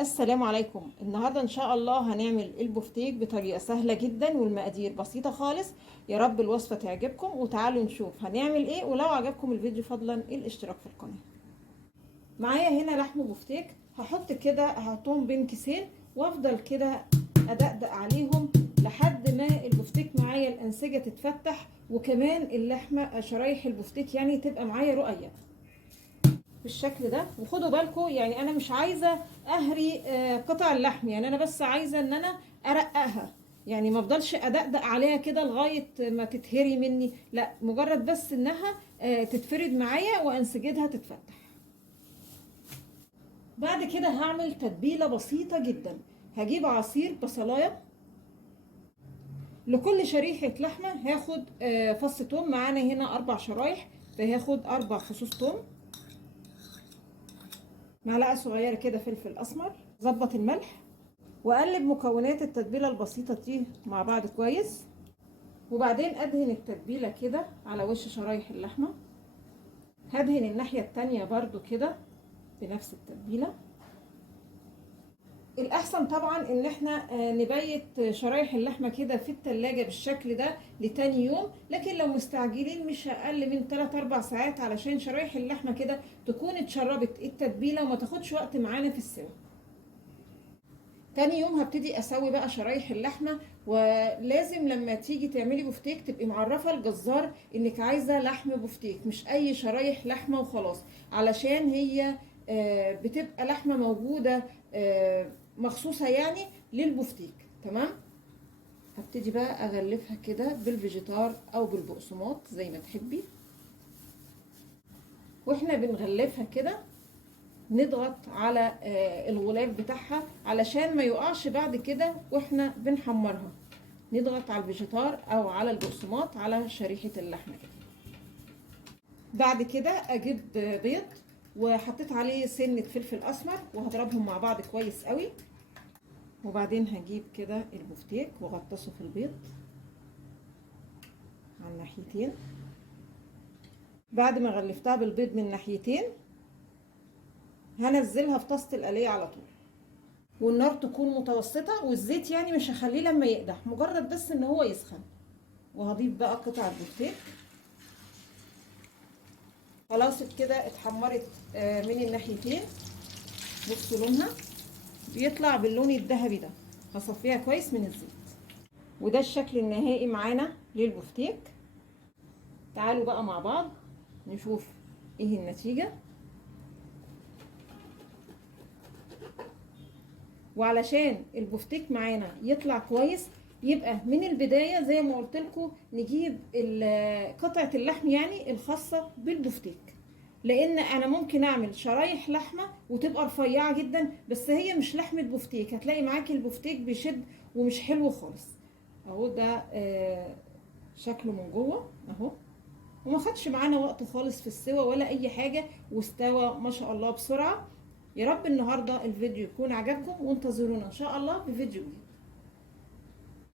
السلام عليكم. النهارده ان شاء الله هنعمل البفتيك بطريقه سهله جدا والمقادير بسيطه خالص. يا رب الوصفه تعجبكم وتعالوا نشوف هنعمل ايه. ولو عجبكم الفيديو فضلا الاشتراك في القناه. معايا هنا لحم بفتيك، هحطهم بين كيسين وافضل كده ادقدق عليهم لحد ما البفتيك معايا الانسجه تتفتح، وكمان اللحمه شرايح البفتيك يعني تبقى معايا رقيقه بالشكل ده. وخدوا بالكم يعني انا مش عايزه اهري قطع اللحم، يعني انا بس عايزه ان انا ارققها، يعني ما افضلش ادقدق عليها كده لغايه ما تتهري مني، لا مجرد بس انها تتفرد معايا وانسجتها تتفتح. بعد كده هعمل تتبيله بسيطه جدا. هجيب عصير بصلايه، لكل شريحه لحمه هاخد فص توم، معانا هنا 4 شرايح فهاخد 4 فصوص توم، معلقه صغيره كده فلفل اسمر، ظبط الملح، واقلب مكونات التتبيله البسيطه دي مع بعض كويس. وبعدين ادهن التتبيله كده على وش شرايح اللحمه، هدهن الناحيه التانية برضو كده بنفس التتبيله. الاحسن طبعا ان احنا نبيت شرايح اللحمه كده في التلاجة بالشكل ده لتاني يوم، لكن لو مستعجلين مش اقل من 3-4 ساعات علشان شرايح اللحمه كده تكون اتشربت التتبيله وما تاخدش وقت معانا في السوا. تاني يوم هبتدي اسوي بقى شرايح اللحمه، ولازم لما تيجي تعملي بفتيك تبقي معرفه الجزار انك عايزه لحم بفتيك، مش اي شرايح لحمه وخلاص، علشان هي بتبقى لحمه موجوده مخصوصه يعني للبفتيك. تمام. هبتدي بقى اغلفها كده بالفيجيتار او بالبقسماط زي ما تحبي. واحنا بنغلفها كده نضغط على الغلاف بتاعها علشان ما يقعش بعد كده واحنا بنحمرها. نضغط على الفيجيتار او على البقسماط على شريحة اللحمة كده. بعد كده اجيب بيض وحطيت عليه سنة فلفل اسمر وهضربهم مع بعض كويس قوي. وبعدين هجيب كده البفتيك واغطسه في البيض على الناحيتين. بعد ما غلفتها بالبيض من ناحيتين هنزلها في طاسة القلية على طول، والنار تكون متوسطة، والزيت يعني مش هخليه لما يقدح، مجرد بس ان هو يسخن. وهضيف بقى قطع البفتيك. خلاص كده اتحمرت من الناحيتين. بصوا لونها بيطلع باللون الذهبي ده. هصفيها كويس من الزيت. وده الشكل النهائي معانا للبفتيك. تعالوا بقى مع بعض نشوف ايه النتيجة. وعلشان البفتيك معانا يطلع كويس يبقى من البداية زي ما قلت لكم نجيب قطعة اللحم يعني الخاصة بالبفتيك، لان انا ممكن اعمل شرايح لحمة وتبقى رفيعة جدا بس هي مش لحمة بفتيك، هتلاقي معاكي البفتيك بيشد ومش حلو خالص. اهو ده شكله من جوه اهو، وما خدش معانا وقت خالص في السوا ولا اي حاجة، واستوى ما شاء الله بسرعة. يا رب النهارده الفيديو يكون عجبكم، وانتظرونا ان شاء الله بفيديو جديد.